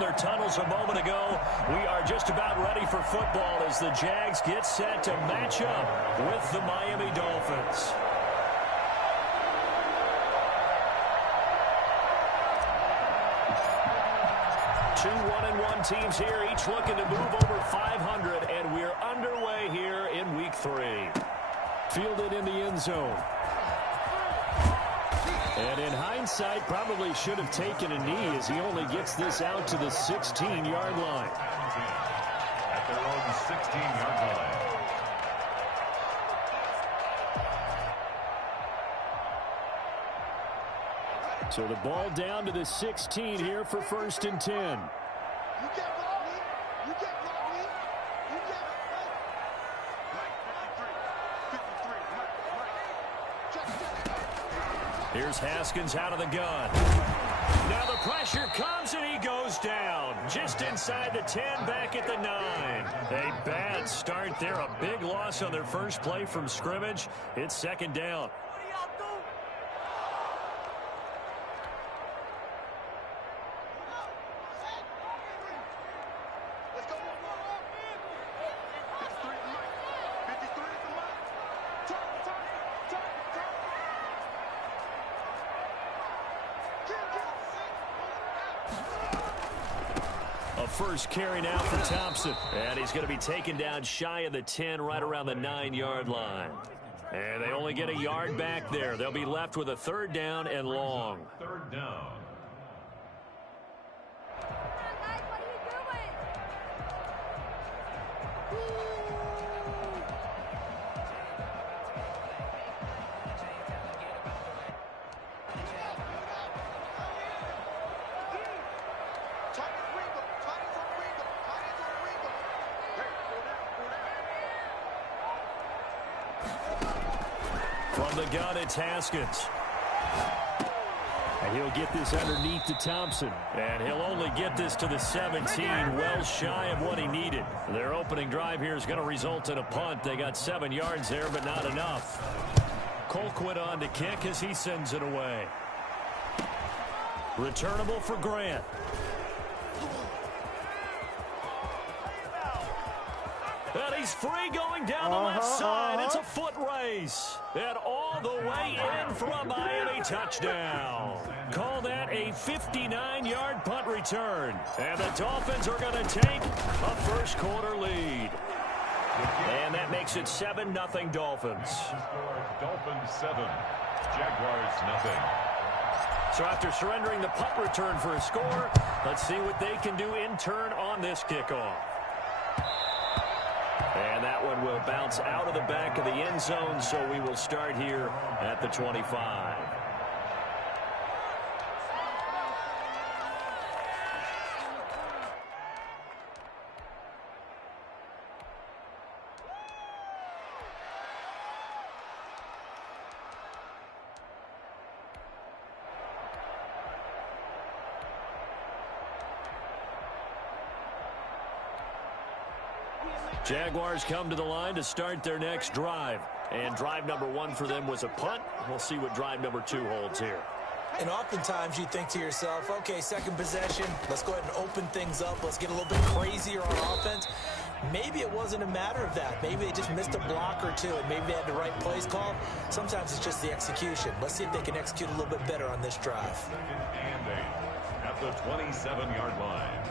their tunnels a moment ago. We are just about ready for football as the Jags get set to match up with the Miami Dolphins. Two 1-1 teams here, each looking to move over 500, and we're underway here in Week 3. Fielded in the end zone. And in hindsight, probably should have taken a knee as he only gets this out to the 16-yard line. At their own 16-yard line. So the ball down to the 16 here for 1st and 10. Here's Haskins out of the gun. Now the pressure comes and he goes down. Just inside the 10, back at the 9. A bad start there. A big loss on their first play from scrimmage. It's 2nd down. First carry now for Thompson. And he's going to be taken down shy of the 10, right around the 9-yard line. And they only get a yard back there. They'll be left with a 3rd down and long. 3rd down. From the gun, it's Haskins. And he'll get this underneath to Thompson. And he'll only get this to the 17, well shy of what he needed. Their opening drive here is going to result in a punt. They got 7 yards there, but not enough. Colquitt on to kick as he sends it away. Returnable for Grant. And he's free going down the left side. It's a foot race. And all the way in for a Miami touchdown. Call that a 59-yard punt return. And the Dolphins are going to take a first quarter lead. And that makes it 7-0 Dolphins. Dolphins 7, Jaguars nothing. So after surrendering the punt return for a score, let's see what they can do in turn on this kickoff. And that one will bounce out of the back of the end zone, so we will start here at the 25. Jaguars come to the line to start their next drive. And drive number 1 for them was a punt. We'll see what drive number 2 holds here. And oftentimes you think to yourself, okay, second possession, let's go ahead and open things up. Let's get a little bit crazier on offense. Maybe it wasn't a matter of that. Maybe they just missed a block or two, and maybe they had the right plays called. Sometimes it's just the execution. Let's see if they can execute a little bit better on this drive. 2nd and 8 at the 27-yard line.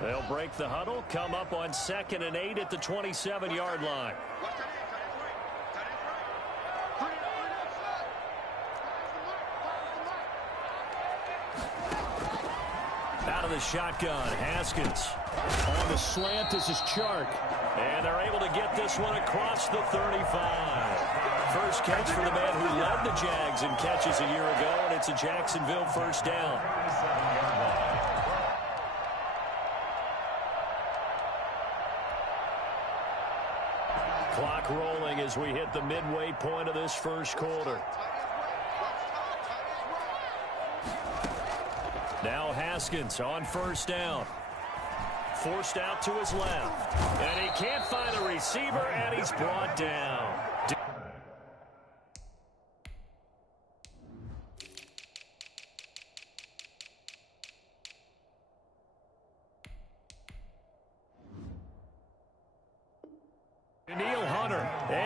They'll break the huddle, come up on 2nd and 8 at the 27-yard line. Out of the shotgun, Haskins. On the slant, this is Chark. And they're able to get this one across the 35. First catch for the man who led the Jags in catches a year ago, and it's a Jacksonville first down. Clock rolling as we hit the midway point of this first quarter. Now Haskins on first down. Forced out to his left. And he can't find a receiver, and he's brought down.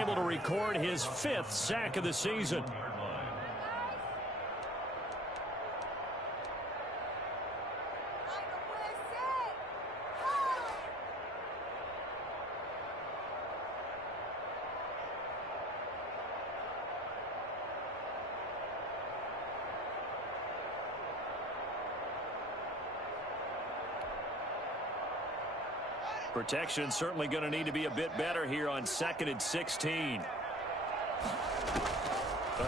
able to record his 5th sack of the season. Protection certainly going to need to be a bit better here on 2nd and 16.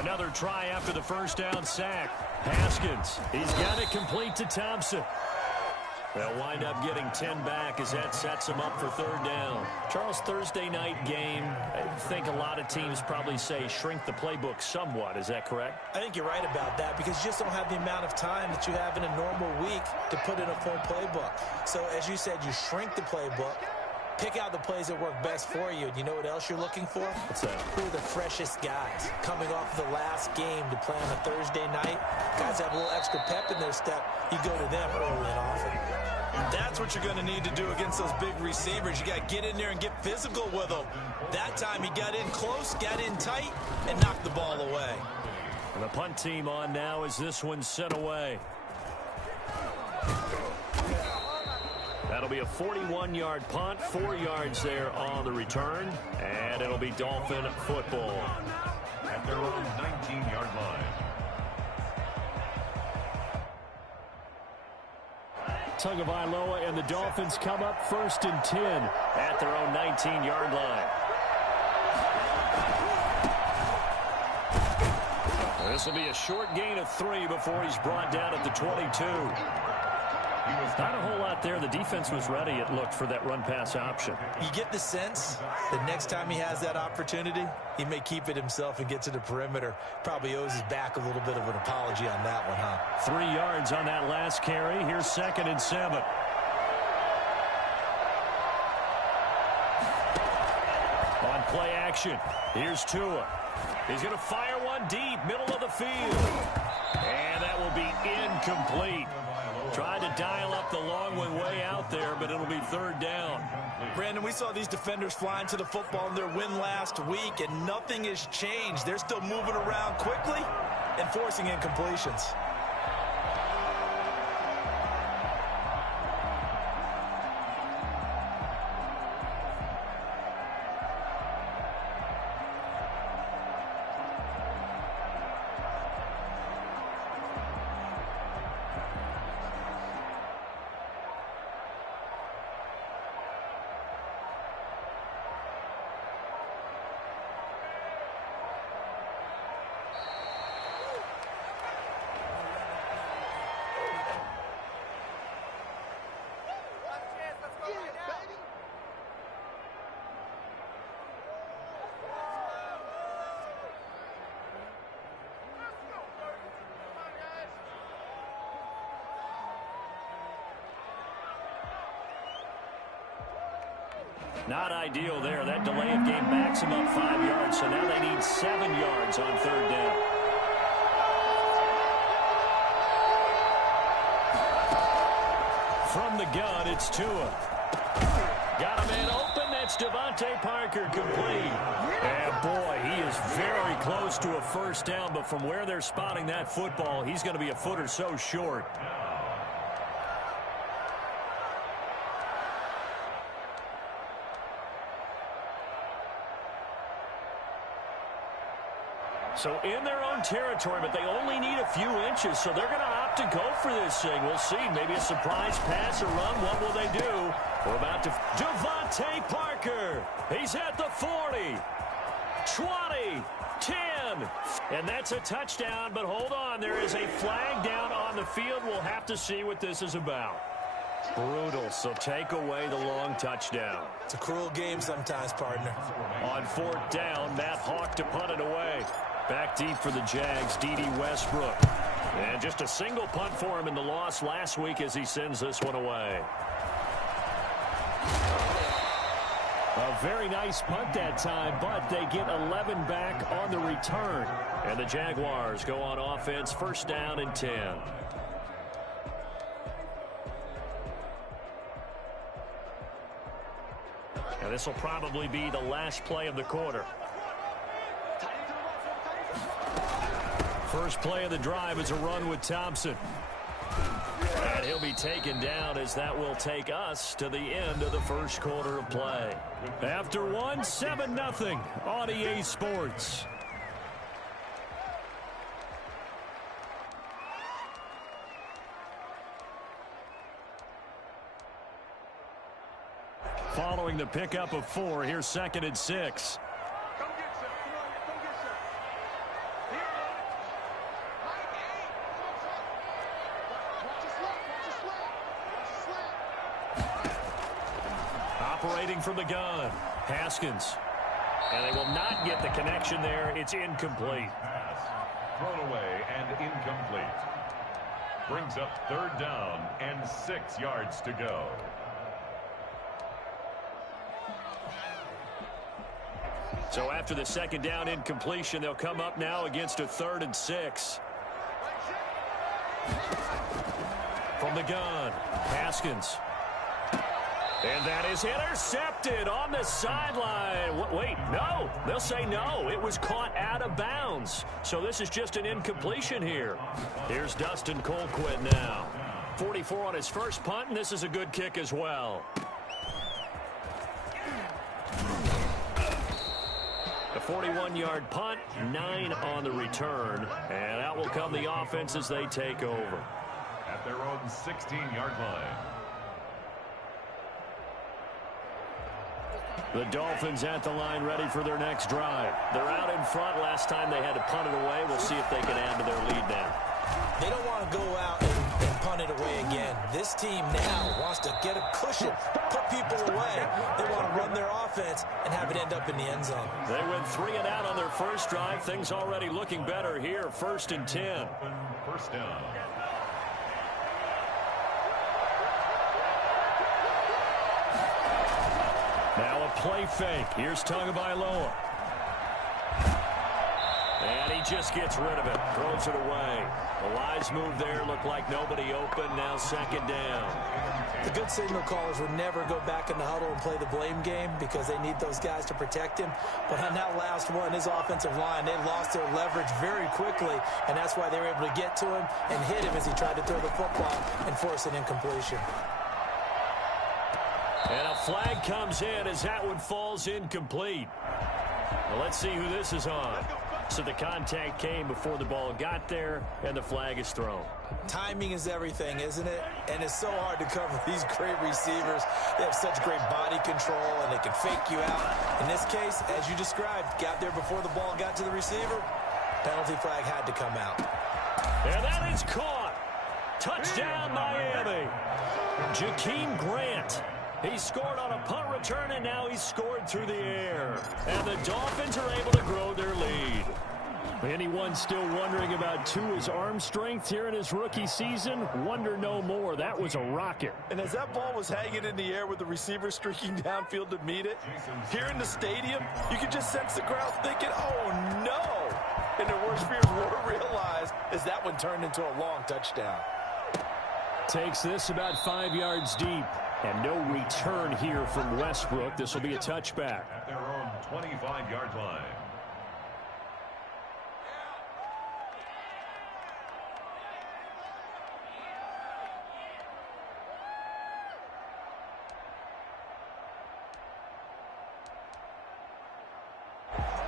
Another try after the first down sack. Haskins, he's got it complete to Thompson. They'll wind up getting 10 back as that sets them up for 3rd down. Charles, Thursday night game, I think a lot of teams probably say shrink the playbook somewhat. Is that correct? I think you're right about that because you just don't have the amount of time that you have in a normal week to put in a full playbook. So as you said, you shrink the playbook, pick out the plays that work best for you. And you know what else you're looking for? What's that? Who are the freshest guys coming off the last game to play on a Thursday night? Guys have a little extra pep in their step. You go to them early and often. That's what you're going to need to do against those big receivers. You got to get in there and get physical with them. That time he got in close, got in tight, and knocked the ball away. And the punt team on now as this one's sent away. That'll be a 41-yard punt, 4 yards there on the return, and it'll be Dolphin football. At their own 19-yard line. Tagovailoa and the Dolphins come up 1st and 10 at their own 19-yard line. This will be a short gain of 3 before he's brought down at the 22. Not a whole lot there. The defense was ready, it looked, for that run-pass option. You get the sense that next time he has that opportunity, he may keep it himself and get to the perimeter. Probably owes his back a little bit of an apology on that one, huh? 3 yards on that last carry. Here's 2nd and 7. On play action, here's Tua. He's going to fire one deep, middle of the field. And that will be incomplete. Tried to dial up the long one way out there, but it'll be 3rd down. Brandon, we saw these defenders flying to the football in their win last week, and nothing has changed. They're still moving around quickly and forcing incompletions. Not ideal there. That delay of game backs him up 5 yards, so now they need 7 yards on 3rd down. From the gun, it's Tua. Got a man open. That's Devontae Parker complete. And boy, he is very close to a 1st down, but from where they're spotting that football, he's going to be a foot or so short. So in their own territory, but they only need a few inches, so they're going to opt to go for this thing. We'll see. Maybe a surprise pass or run. What will they do? We're about to... Devontae Parker. He's at the 40. 20. 10. And that's a touchdown, but hold on. There is a flag down on the field. We'll have to see what this is about. Brutal, so take away the long touchdown. It's a cruel game sometimes, partner. On 4th down, Matt Hawk to punt it away. Back deep for the Jags, D.D. Westbrook. And just a single punt for him in the loss last week as he sends this one away. A very nice punt that time, but they get 11 back on the return. And the Jaguars go on offense, 1st down and 10. And this will probably be the last play of the quarter. First play of the drive is a run with Thompson. And he'll be taken down as that will take us to the end of the first quarter of play. After one, 7-0 on EA Sports. Following the pickup of 4, here's 2nd and 6. Operating from the gun, Haskins. And they will not get the connection there. It's incomplete. Thrown away and incomplete. Brings up 3rd down and 6 yards to go. So after the 2nd down incompletion, they'll come up now against a 3rd and 6. From the gun, Haskins. And that is intercepted on the sideline. Wait, no. They'll say no. It was caught out of bounds. So this is just an incompletion here. Here's Dustin Colquitt now. 44 on his first punt, and this is a good kick as well. A 41-yard punt, 9 on the return. And out will come the offense as they take over. At their own 16-yard line. The Dolphins at the line ready for their next drive. They're out in front. Last time they had to punt it away. We'll see if they can add to their lead now. They don't want to go out and punt it away again. This team now wants to get a cushion, put people away. They want to run their offense and have it end up in the end zone. They went 3 and out on their first drive. Things already looking better here. 1st and 10. First down. Now a play fake. Here's Tagovailoa. And he just gets rid of it. Throws it away. The wise move there. Looked like nobody open. Now 2nd down. The good signal callers would never go back in the huddle and play the blame game because they need those guys to protect him. But on that last one, his offensive line, they lost their leverage very quickly, and that's why they were able to get to him and hit him as he tried to throw the football and force an incompletion. And a flag comes in as that one falls incomplete. Well, let's see who this is on. So the contact came before the ball got there, and the flag is thrown. Timing is everything, isn't it? And it's so hard to cover these great receivers. They have such great body control, and they can fake you out. In this case, as you described, got there before the ball got to the receiver. Penalty flag had to come out. And that is caught. Touchdown, Miami. Jakeem Grant. He scored on a punt return, and now he's scored through the air. And the Dolphins are able to grow their lead. Anyone still wondering about Tua's arm strength here in his rookie season? Wonder no more. That was a rocket. And as that ball was hanging in the air with the receiver streaking downfield to meet it, here in the stadium, you could just sense the crowd thinking, oh, no. And their worst fears were realized as that one turned into a long touchdown. Takes this about 5 yards deep. And no return here from Westbrook. This will be a touchback. At their own 25-yard line.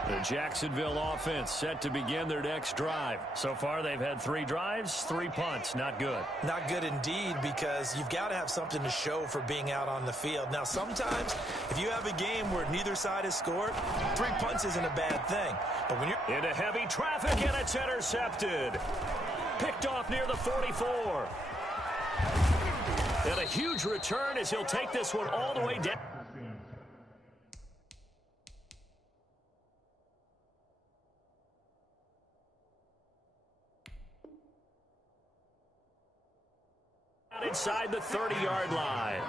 The Jacksonville offense set to begin their next drive. So far, they've had 3 drives, 3 punts. Not good. Not good indeed, because you've got to have something to show for being out on the field. Now, sometimes, if you have a game where neither side has scored, 3 punts isn't a bad thing. But when you're into heavy traffic, and it's intercepted. Picked off near the 44. And a huge return as he'll take this one all the way down. Inside the 30-yard line.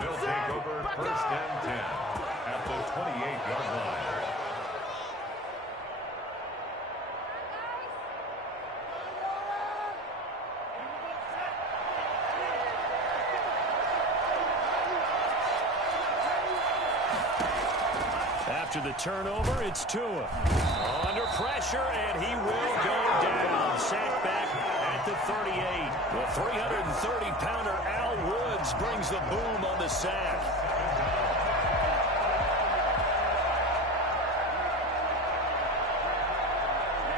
They'll take over 1st and 10 at the 28-yard line. After After the turnover, it's Tua. Under pressure, and he will go down. Sacked back at the 38. The 330-pounder Al Woods brings the boom on the sack.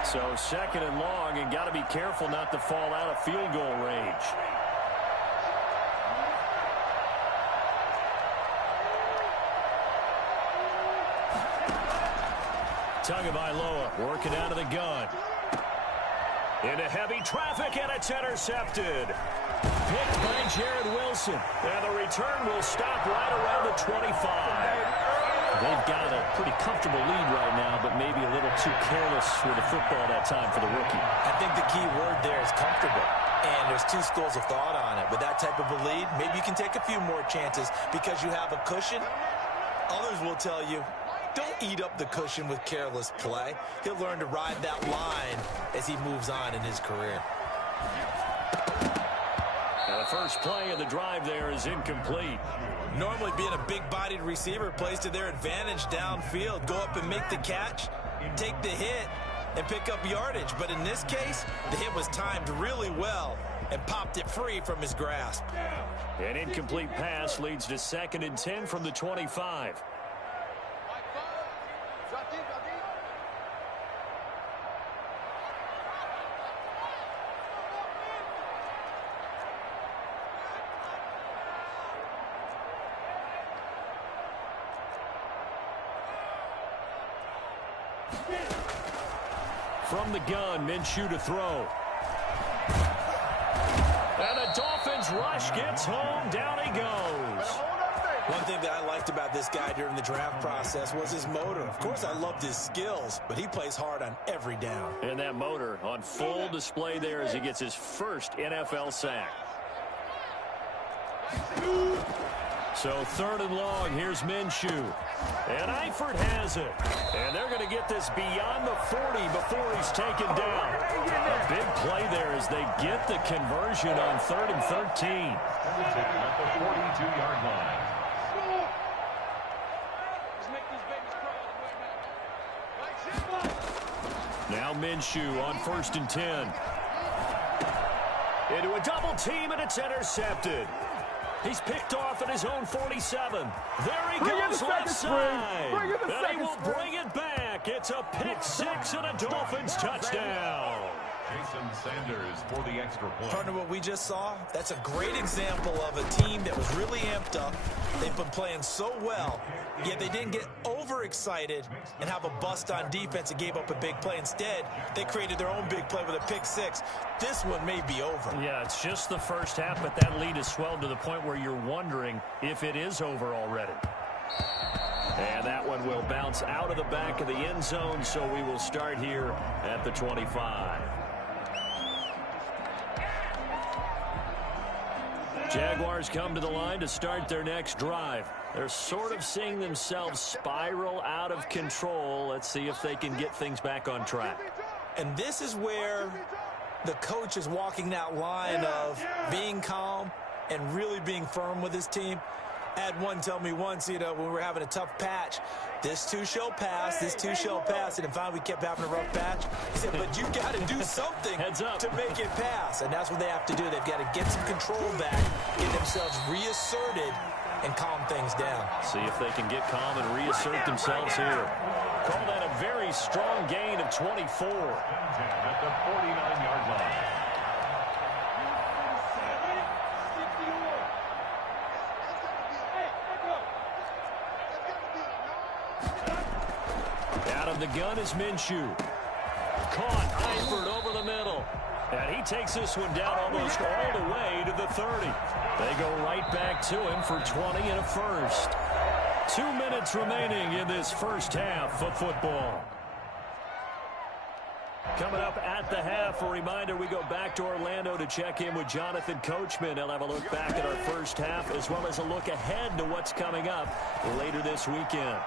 So second and long, and got to be careful not to fall out of field goal range. Tagovailoa working out of the gun. Into heavy traffic, and it's intercepted. Picked by Jared Wilson. And the return will stop right around the 25. They've got a pretty comfortable lead right now, but maybe a little too careless with the football that time for the rookie. I think the key word there is comfortable. And there's two schools of thought on it. With that type of a lead, maybe you can take a few more chances because you have a cushion. Others will tell you, don't eat up the cushion with careless play. He'll learn to ride that line as he moves on in his career. Now the first play of the drive there is incomplete. Normally being a big-bodied receiver plays to their advantage downfield. Go up and make the catch, take the hit, and pick up yardage. But in this case, the hit was timed really well and popped it free from his grasp. An incomplete pass leads to 2nd and 10 from the 25. From the gun, Minshew to throw. And the Dolphins rush gets home. Down he goes. One thing that I liked about this guy during the draft process was his motor. Of course, I loved his skills, but he plays hard on every down. And that motor on full display there as he gets his first NFL sack. So 3rd and long, here's Minshew. And Eifert has it. And they're going to get this beyond the 40 before he's taken down. A big play there as they get the conversion on 3rd and 13. At the 42-yard line. Now Minshew on 1st and 10. Into a double team, and it's intercepted. He's picked off at his own 47. There he goes left side. And he will bring it back. It's a pick six and a Dolphins touchdown. Jason Sanders for the extra point. Partner, what we just saw, that's a great example of a team that was really amped up. They've been playing so well, yet they didn't get overexcited and have a bust on defense and gave up a big play. Instead, they created their own big play with a pick six. This one may be over. Yeah, it's just the first half, but that lead has swelled to the point where you're wondering if it is over already. And that one will bounce out of the back of the end zone, so we will start here at the 25. Jaguars come to the line to start their next drive. They're sort of seeing themselves spiral out of control. Let's see if they can get things back on track. And this is where the coach is walking that line of being calm and really being firm with his team. I had one tell me once, when we were having a tough patch, this too shall pass, this too shall pass. And finally we kept having a rough patch. He said, but you got to do something to make it pass. And that's what they have to do. They've got to get some control back, get themselves reasserted, and calm things down. See if they can get calm and reassert themselves here. Call that a very strong gain of 24. At the 49-yard line. Out of the gun is Minshew. Caught Eifert over the middle. And he takes this one down almost all the way to the 30. They go right back to him for 20 and a first. 2 minutes remaining in this first half of football. Coming up at the half, a reminder, we go back to Orlando to check in with Jonathan Coachman. He'll have a look back at our first half as well as a look ahead to what's coming up later this weekend.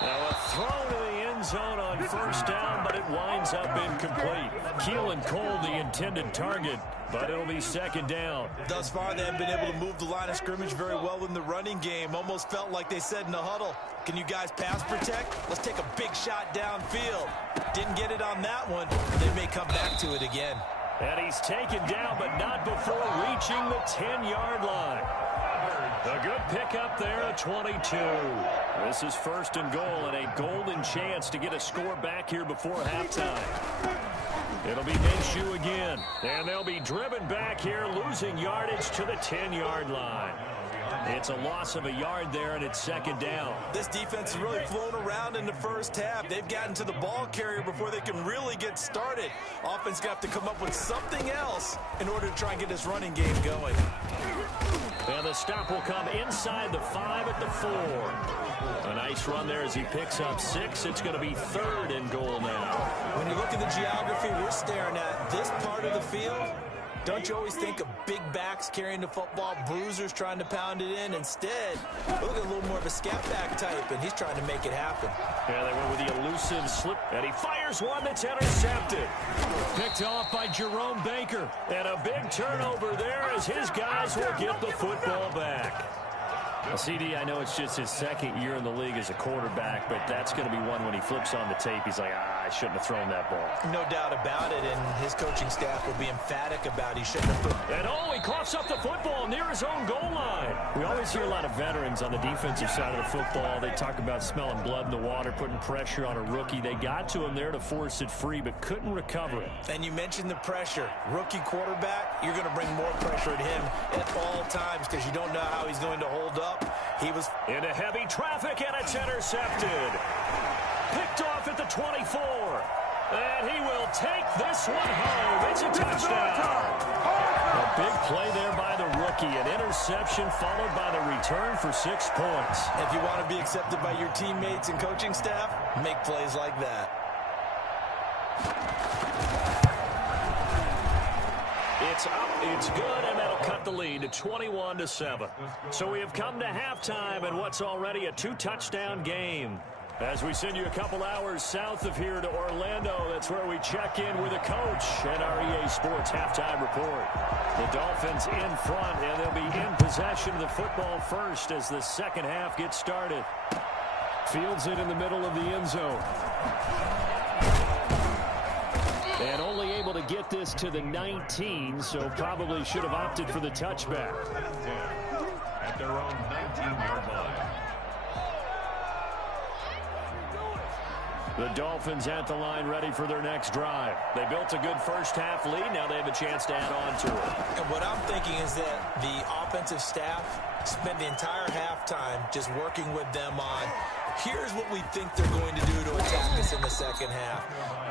Now a throw to the end end zone on first down, but it winds up incomplete. Keelan Cole, the intended target, but it'll be second down. Thus far, they have been able to move the line of scrimmage very well in the running game. Almost felt like they said in the huddle, can you guys pass protect? Let's take a big shot downfield. Didn't get it on that one. They may come back to it again. And he's taken down, but not before reaching the 10-yard line. A good pickup there at 22. This is first and goal and a golden chance to get a score back here before halftime. It'll be Minshew again, and they'll be driven back here, losing yardage to the 10-yard line. It's a loss of a yard there, and it's second down. This defense has really flown around in the first half. They've gotten to the ball carrier before they can really get started. Offense got to come up with something else in order to try and get this running game going. And the stop will come inside the 5 at the 4. A nice run there as he picks up 6. It's going to be third and goal now. When you look at the geography we're staring at, this part of the field, don't you always think of big backs carrying the football, bruisers trying to pound it in? Instead, look at a little more of a scat back type, and he's trying to make it happen. Yeah, they went with the elusive slip, and he fires one that's intercepted. Picked off by Jerome Baker. And a big turnover there as his guys will get the football back. Well, CD, I know it's just his second year in the league as a quarterback, but that's going to be one when he flips on the tape. He's like, I shouldn't have thrown that ball. No doubt about it, and his coaching staff will be emphatic about he shouldn't have thrown. And he coughs up the football near his own goal line. We always hear a lot of veterans on the defensive side of the football. They talk about smelling blood in the water, putting pressure on a rookie. They got to him there to force it free, but couldn't recover it. And you mentioned the pressure. Rookie quarterback, you're going to bring more pressure at him at all times because you don't know how he's going to hold up. He was into heavy traffic, and it's intercepted. Picked off at the 24. And he will take this one home. It's a touchdown. A big play there by the rookie. An interception followed by the return for 6 points. If you want to be accepted by your teammates and coaching staff, make plays like that. It's up, it's good, and that'll cut the lead to 21-7. So we have come to halftime in what's already a 2-touchdown game. As we send you a couple hours south of here to Orlando, that's where we check in with a coach and our EA Sports halftime report. The Dolphins in front, and they'll be in possession of the football first as the second half gets started. Fields it in the middle of the end zone. And only able to get this to the 19, so probably should have opted for the touchback. At their own 19-yard line. The Dolphins at the line ready for their next drive. They built a good first half lead. Now they have a chance to add on to it. And what I'm thinking is that the offensive staff spent the entire halftime just working with them on here's what we think they're going to do to attack us in the second half.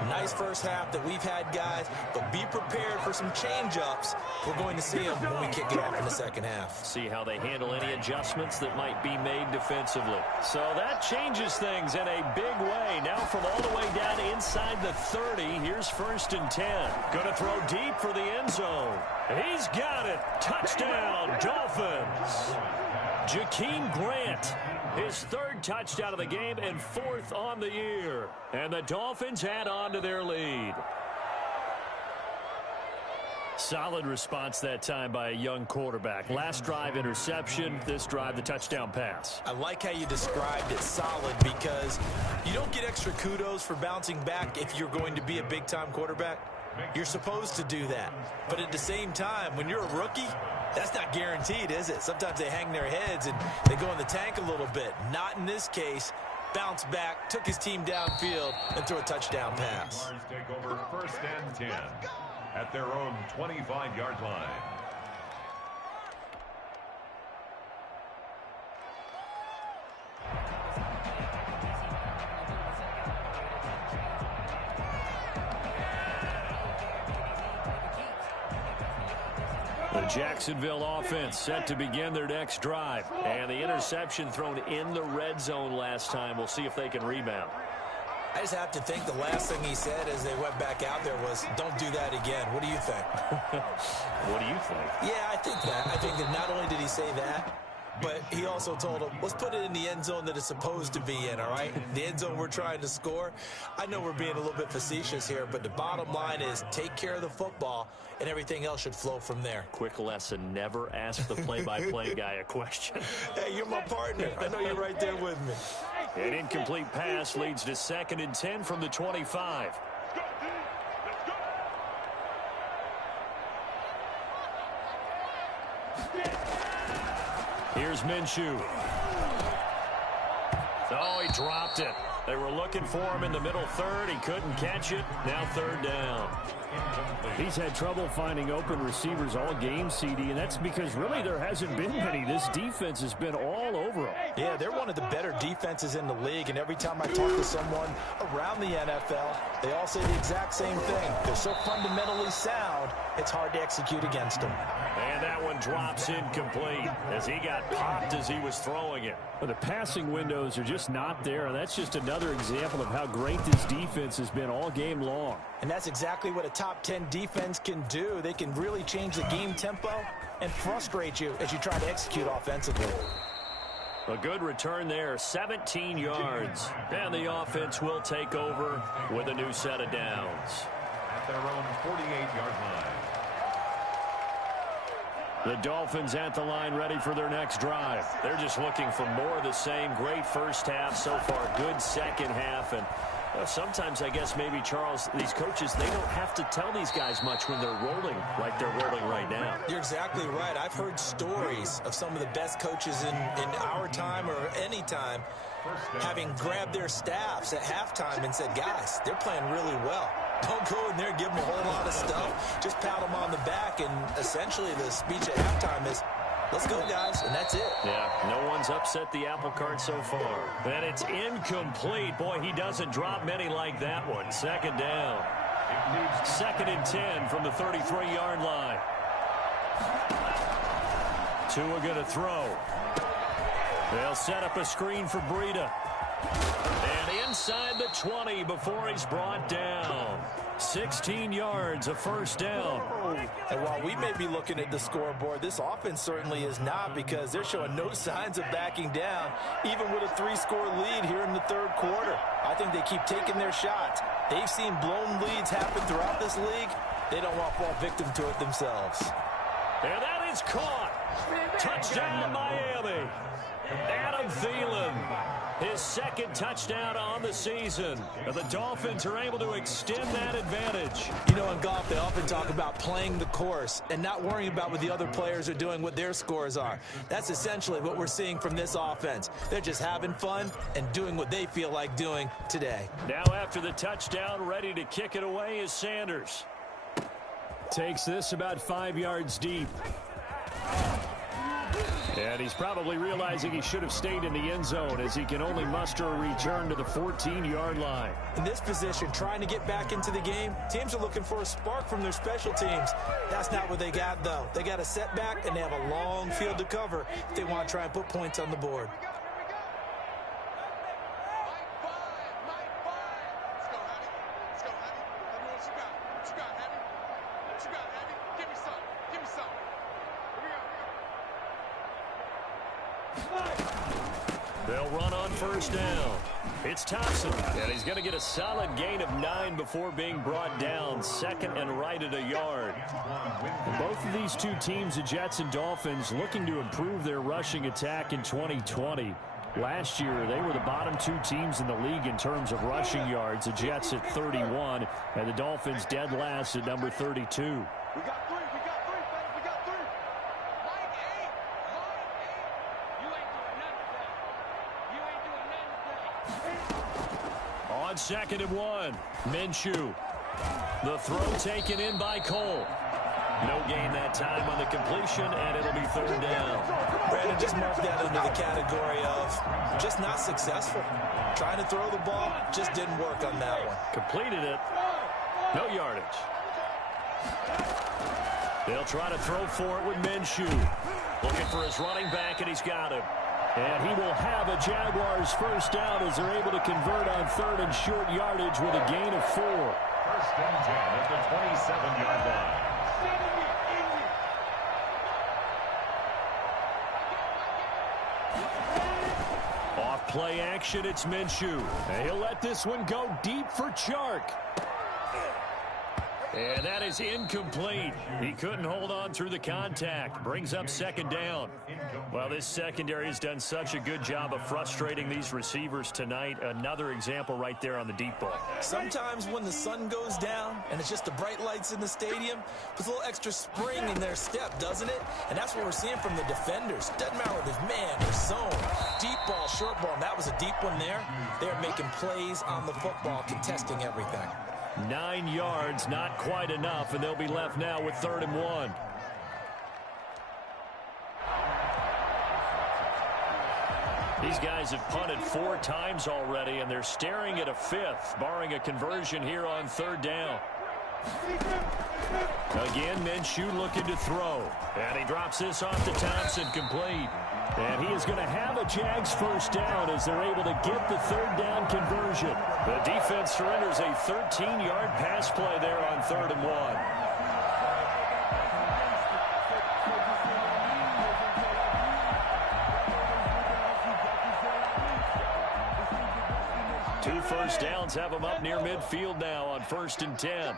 Nice first half that we've had, guys, but be prepared for some change-ups. We're going to see them when we kick it off in the second half. See how they handle any adjustments that might be made defensively. So that changes things in a big way. Now from all the way down inside the 30, here's first and 10. Going to throw deep for the end zone. He's got it. Touchdown, Dolphins. Jakeem Grant, his third touchdown of the game and fourth on the year. And the Dolphins add on to their lead. Solid response that time by a young quarterback. Last drive, interception. This drive, the touchdown pass. I like how you described it, solid, because you don't get extra kudos for bouncing back if you're going to be a big-time quarterback. You're supposed to do that. But at the same time, when you're a rookie, that's not guaranteed, is it? Sometimes they hang their heads and they go in the tank a little bit. Not in this case. Bounced back, took his team downfield, and threw a touchdown pass. Take over first and 10 at their own 25-yard line. The Jacksonville offense set to begin their next drive. And the interception thrown in the red zone last time. We'll see if they can rebound. I just have to think the last thing he said as they went back out there was, don't do that again. What do you think? What do you think? Yeah, I think that. I think that not only did he say that, but he also told him, let's put it in the end zone that it's supposed to be in, all right? The end zone we're trying to score. I know we're being a little bit facetious here, but the bottom line is take care of the football, and everything else should flow from there. Quick lesson, never ask the play-by-play guy a question. Hey, you're my partner. I know you're right there with me. An incomplete pass leads to 2nd and 10 from the 25. Here's Minshew. Oh, he dropped it. They were looking for him in the middle third. He couldn't catch it. Now 3rd down. He's had trouble finding open receivers all game, CD, and that's because really there hasn't been many. This defense has been all over them. Yeah, they're one of the better defenses in the league, and every time I talk to someone around the NFL, they all say the exact same thing. They're so fundamentally sound, it's hard to execute against them. And that one drops incomplete as he got popped as he was throwing it. Well, the passing windows are just not there, and that's just another example of how great this defense has been all game long. And that's exactly what a top 10 defense can do. They can really change the game tempo and frustrate you as you try to execute offensively. A good return there, 17 yards. And the offense will take over with a new set of downs. At their own 48-yard line. The Dolphins at the line ready for their next drive. They're just looking for more of the same. Great first half so far. Good second half. And sometimes, I guess, maybe, Charles, these coaches, they don't have to tell these guys much when they're rolling like they're rolling right now. You're exactly right. I've heard stories of some of the best coaches in our time or any time having grabbed their staffs at halftime and said, guys, they're playing really well. Don't go in there and give them a whole lot of stuff. Just pat them on the back, and essentially the speech at halftime is, let's go, guys, and that's it. Yeah, no one's upset the apple cart so far. And it's incomplete. Boy, he doesn't drop many like that one. 2nd down. 2nd and 10 from the 33-yard line. Tua going to throw. They'll set up a screen for Breida. And inside the 20 before he's brought down. 16 yards, a 1st down. And while we may be looking at the scoreboard, this offense certainly is not, because they're showing no signs of backing down, even with a 3-score lead here in the 3rd quarter. I think they keep taking their shots. They've seen blown leads happen throughout this league. They don't want to fall victim to it themselves. And that is caught. Touchdown, Miami. Adam Thielen, his 2nd touchdown on the season. And the Dolphins are able to extend that advantage. You know, in golf, they often talk about playing the course and not worrying about what the other players are doing, what their scores are. That's essentially what we're seeing from this offense. They're just having fun and doing what they feel like doing today. Now after the touchdown, ready to kick it away is Sanders. Takes this about 5 yards deep. And he's probably realizing he should have stayed in the end zone, as he can only muster a return to the 14-yard line. In this position, trying to get back into the game, teams are looking for a spark from their special teams. That's not what they got, though. They got a setback, and they have a long field to cover if they want to try and put points on the board. They'll run on 1st down. It's Thompson, and he's going to get a solid gain of 9 before being brought down. 2nd and right at a yard. Both of these two teams, the Jets and Dolphins, looking to improve their rushing attack in 2020. Last year, they were the bottom 2 teams in the league in terms of rushing yards. The Jets at 31, and the Dolphins dead last at number 32. We got 3. We got 3. Mike 8. You ain't doing nothing. You ain't doing nothing. On 2nd and 1, Minshew. The throw taken in by Cole. No gain that time on the completion, and it'll be 3rd down. Brandon, just mark that under the category of just not successful. Trying to throw the ball, just didn't work on that one. Completed it. No yardage. They'll try to throw for it with Minshew. Looking for his running back, and he's got him. And he will have a Jaguars 1st down as they're able to convert on 3rd and short yardage with a gain of 4. 1st and 10 at the 27-yard line. Play action, it's Minshew. And he'll let this one go deep for Chark. And that is incomplete. He couldn't hold on through the contact. Brings up second down. Well, this secondary has done such a good job of frustrating these receivers tonight. Another example right there on the deep ball. Sometimes when the sun goes down and it's just the bright lights in the stadium, puts a little extra spring in their step, doesn't it? And that's what we're seeing from the defenders. Doesn't matter whether it's man or zone, deep ball, short ball. And that was a deep one there. They're making plays on the football, contesting everything. 9 yards, not quite enough, and they'll be left now with 3rd and 1. These guys have punted 4 times already, and they're staring at a 5th, barring a conversion here on 3rd down. Again, Minshew looking to throw. And he drops this off to Thompson, complete. And he is going to have a Jags first down as they're able to get the 3rd down conversion. The defense surrenders a 13-yard pass play there on 3rd and 1. 2 first downs have them up near midfield now on 1st and 10.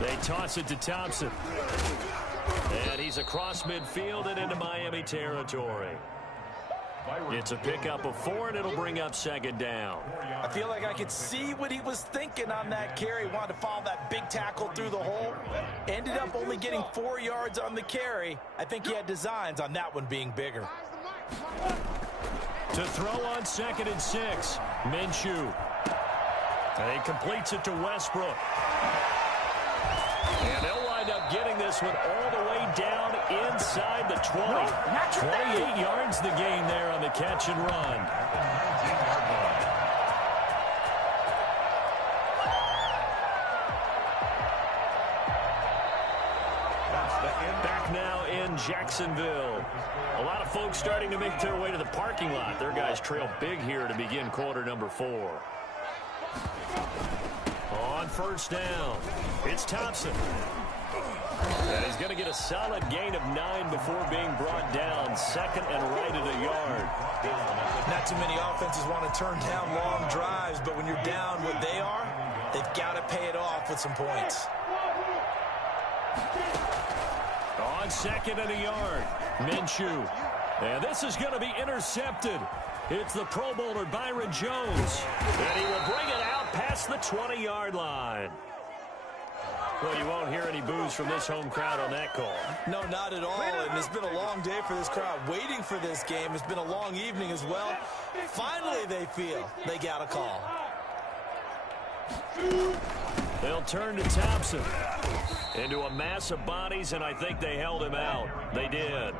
They toss it to Thompson. And he's across midfield and into Miami territory. It's a pickup of 4, and it'll bring up 2nd down. I feel like I could see what he was thinking on that carry. Wanted to follow that big tackle through the hole. Ended up only getting 4 yards on the carry. I think he had designs on that one being bigger. To throw on 2nd and 6, Minshew. And he completes it to Westbrook. And they'll wind up getting this one all the way down inside the 20. 28 yards the gain there on the catch and run. Back now in Jacksonville. A lot of folks starting to make their way to the parking lot. Their guys trail big here to begin quarter number 4. On 1st down, it's Thompson. And he's going to get a solid gain of 9 before being brought down. 2nd and right at a yard. Not too many offenses want to turn down long drives, but when you're down what they are, they've got to pay it off with some points. On 2nd and a yard, Minshew. And this is going to be intercepted. It's the Pro Bowler Byron Jones. And he will bring it out past the 20-yard line. Well, you won't hear any boos from this home crowd on that call. No, not at all. And it's been a long day for this crowd waiting for this game. It's been a long evening as well. Finally, they feel they got a call. They'll turn to Thompson. Into a mass of bodies, and I think they held him out. They did.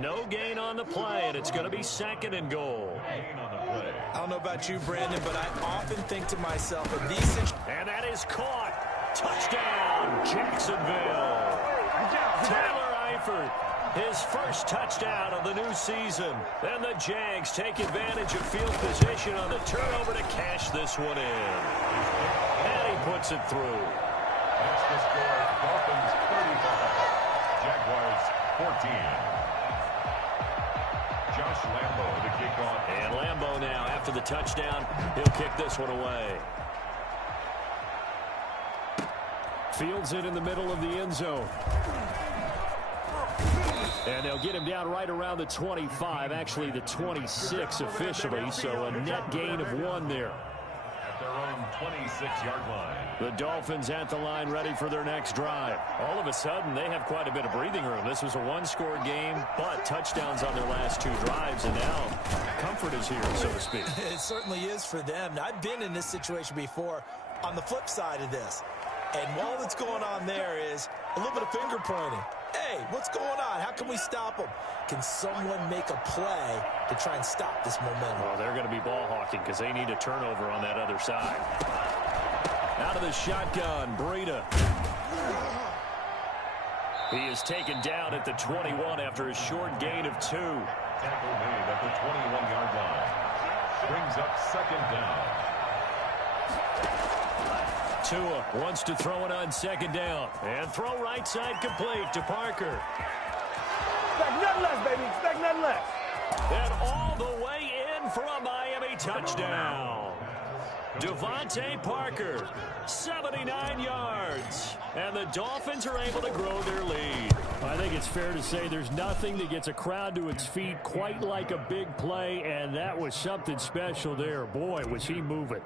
No gain on the play, and it's going to be 2nd and goal. I don't know about you, Brandon, but I often think to myself, in these situations... And that is caught. Touchdown, Jacksonville. Taylor Eifert, his first touchdown of the new season. And the Jags take advantage of field position on the turnover to cash this one in. And he puts it through. That's the score. Dolphins 35. Jaguars 14. Josh Lambo to kick off. And Lambo now, after the touchdown, he'll kick this one away. Fields it in the middle of the end zone. And they'll get him down right around the 25, actually the 26 officially, so a net gain of 1 there. At their own 26-yard line. The Dolphins at the line ready for their next drive. All of a sudden, they have quite a bit of breathing room. This was a 1-score game, but touchdowns on their last 2 drives, and now comfort is here, so to speak. It certainly is for them. Now, I've been in this situation before on the flip side of this. And all that's going on there is a little bit of finger pointing. Hey, what's going on? How can we stop them? Can someone make a play to try and stop this momentum? Well, they're going to be ball hawking because they need a turnover on that other side. Out of the shotgun, Breida. He is taken down at the 21 after a short gain of 2. Tackle made at the 21-yard line. Brings up 2nd down. Tua wants to throw it on 2nd down. And throw right side complete to Parker. Expect nothing less, baby. Expect nothing less. And all the way in for a Miami touchdown. Devontae Parker, 79 yards. And the Dolphins are able to grow their lead. I think it's fair to say there's nothing that gets a crowd to its feet quite like a big play, and that was something special there. Boy, was he moving.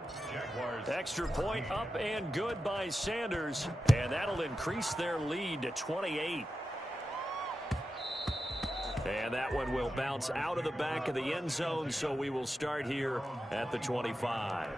Extra point up and good by Sanders, and that'll increase their lead to 28. And that one will bounce out of the back of the end zone, so we will start here at the 25.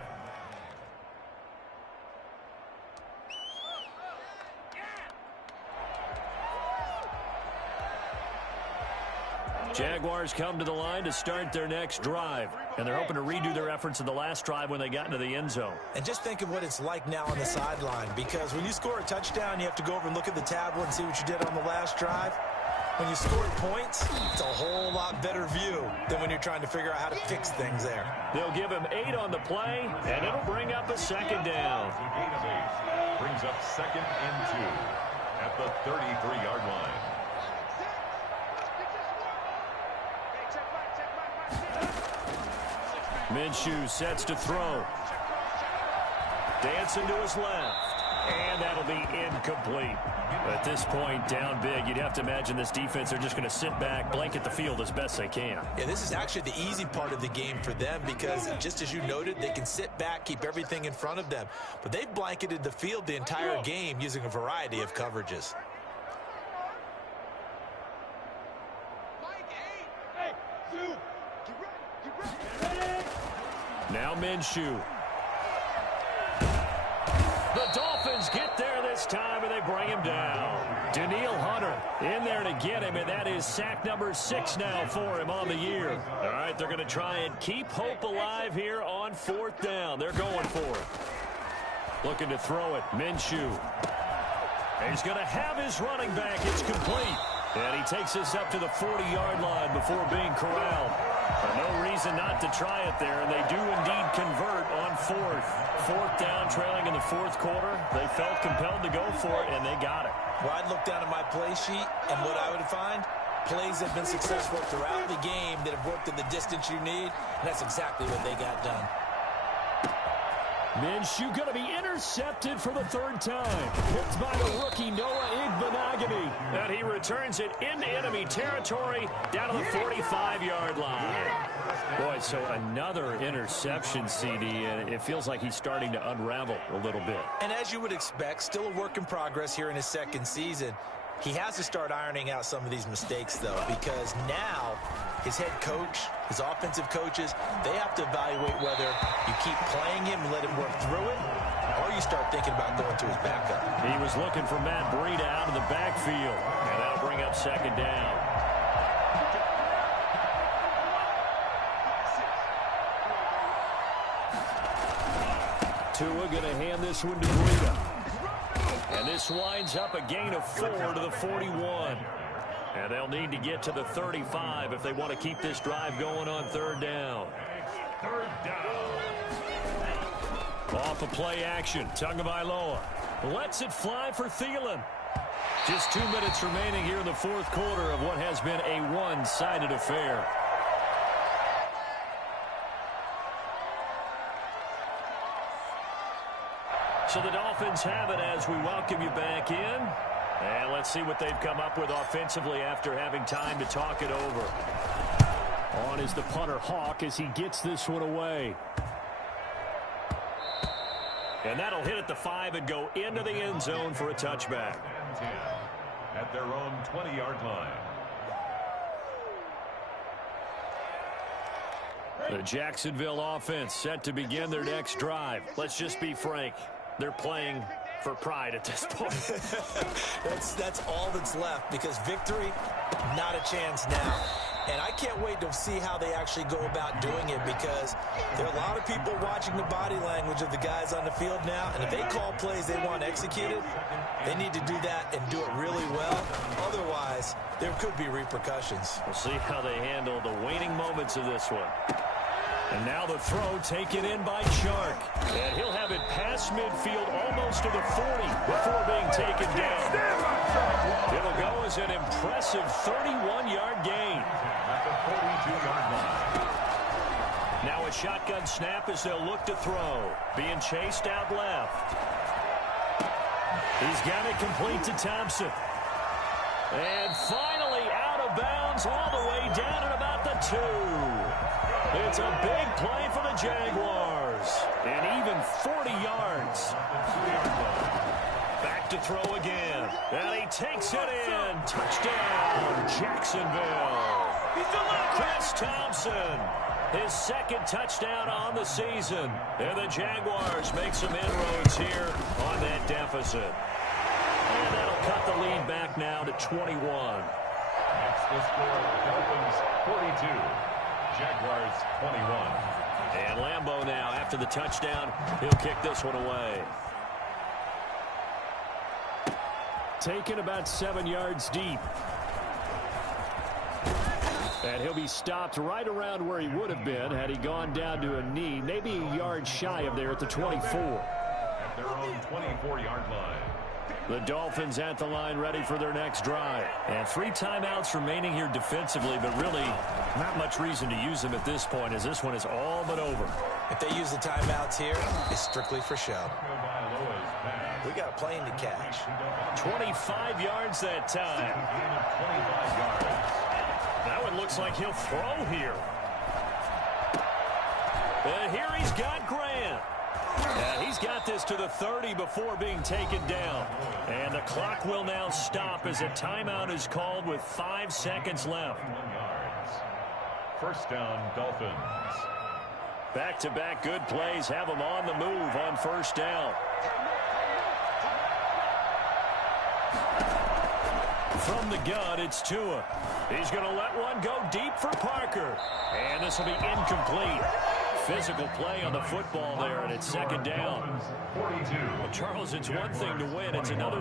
Jaguars come to the line to start their next drive, and they're hoping to redo their efforts in the last drive when they got into the end zone. And just think of what it's like now on the sideline, because when you score a touchdown, you have to go over and look at the tablet and see what you did on the last drive. When you score points, it's a whole lot better view than when you're trying to figure out how to fix things there. They'll give him 8 on the play, and it'll bring up a second down. Brings up 2nd and 2 at the 33-yard line. Minshew sets to throw. Dancing to his left. And that'll be incomplete. At this point, down big, you'd have to imagine this defense are just going to sit back, blanket the field as best they can. Yeah, this is actually the easy part of the game for them because, just as you noted, they can sit back, keep everything in front of them. But they've blanketed the field the entire game using a variety of coverages. Now Minshew. The Dolphins get there this time, and they bring him down. Danielle Hunter in there to get him, and that is sack number 6 now for him on the year. All right, they're going to try and keep hope alive here on 4th down. They're going for it. Looking to throw it. Minshew. He's going to have his running back. It's complete. And he takes this up to the 40-yard line before being corralled. But no reason not to try it there, and they do indeed convert on 4th. 4th down, trailing in the 4th quarter. They felt compelled to go for it, and they got it. Well, I'd look down at my play sheet, and what I would find, plays have been successful throughout the game that have worked in the distance you need, and that's exactly what they got done. Minshew going to be intercepted for the 3rd time. Picked by the rookie Noah Igbenogany. And he returns it into enemy territory down to the 45-yard line. Boy, so another interception, CD, and it feels like he's starting to unravel a little bit. And as you would expect, still a work in progress here in his 2nd season. He has to start ironing out some of these mistakes, though, because now his head coach, his offensive coaches, they have to evaluate whether you keep playing him and let him work through it, or you start thinking about going to his backup. He was looking for Matt Breida out of the backfield, and that'll bring up 2nd down. Tua going to hand this one to Breida. And this winds up a gain of 4 to the 41. And they'll need to get to the 35 if they want to keep this drive going on 3rd down. 3rd down. Off of play action, Tagovailoa lets it fly for Thielen. Just 2 minutes remaining here in the 4th quarter of what has been a one-sided affair. So the Dolphins have it as we welcome you back in. And let's see what they've come up with offensively after having time to talk it over. On is the punter Hawk as he gets this one away. And that'll hit at the 5 and go into the end zone for a touchback. 10 at their own 20-yard line. The Jacksonville offense set to begin their next drive. Let's just be frank. They're playing for pride at this point. That's all that's left, because victory, not a chance now. And I can't wait to see how they actually go about doing it, because there are a lot of people watching the body language of the guys on the field now, and if they call plays they want executed, they need to do that and do it really well. Otherwise, there could be repercussions. We'll see how they handle the waning moments of this one. And now the throw taken in by Chark. And he'll have it past midfield almost to the 40 before being taken down. It'll go as an impressive 31-yard gain. At the 42-yard line. Now a shotgun snap as they'll look to throw. Being chased out left. He's got it complete to Thompson. And finally out of bounds all the way down at about the 2. It's a big play for the Jaguars. And even 40 yards. Back to throw again. And he takes it in. Touchdown, Jacksonville. Chris Thompson. His second touchdown on the season. And the Jaguars make some inroads here on that deficit. And that'll cut the lead back now to 21. That's the score. Dolphins 42. Jaguars 21. And Lambeau now, after the touchdown, he'll kick this one away. Taken about 7 yards deep. And he'll be stopped right around where he would have been had he gone down to a knee, maybe a yard shy of there at the 24. At their own 24-yard line. The Dolphins at the line ready for their next drive. And 3 timeouts remaining here defensively, but really not much reason to use them at this point as this one is all but over. If they use the timeouts here, it's strictly for show. We got a plane to catch. 25 yards that time. 25 yards. That one looks like he'll throw here. Here he's got Grant. And he's got this to the 30 before being taken down. And the clock will now stop as a timeout is called with 5 seconds left. 21 yards. First down, Dolphins. Back-to-back good plays have them on the move on first down. From the gun, it's Tua. He's going to let one go deep for Parker. And this will be incomplete. Physical play on the football there, and it's second down. 42. Well, Charles, it's one thing to win. It's another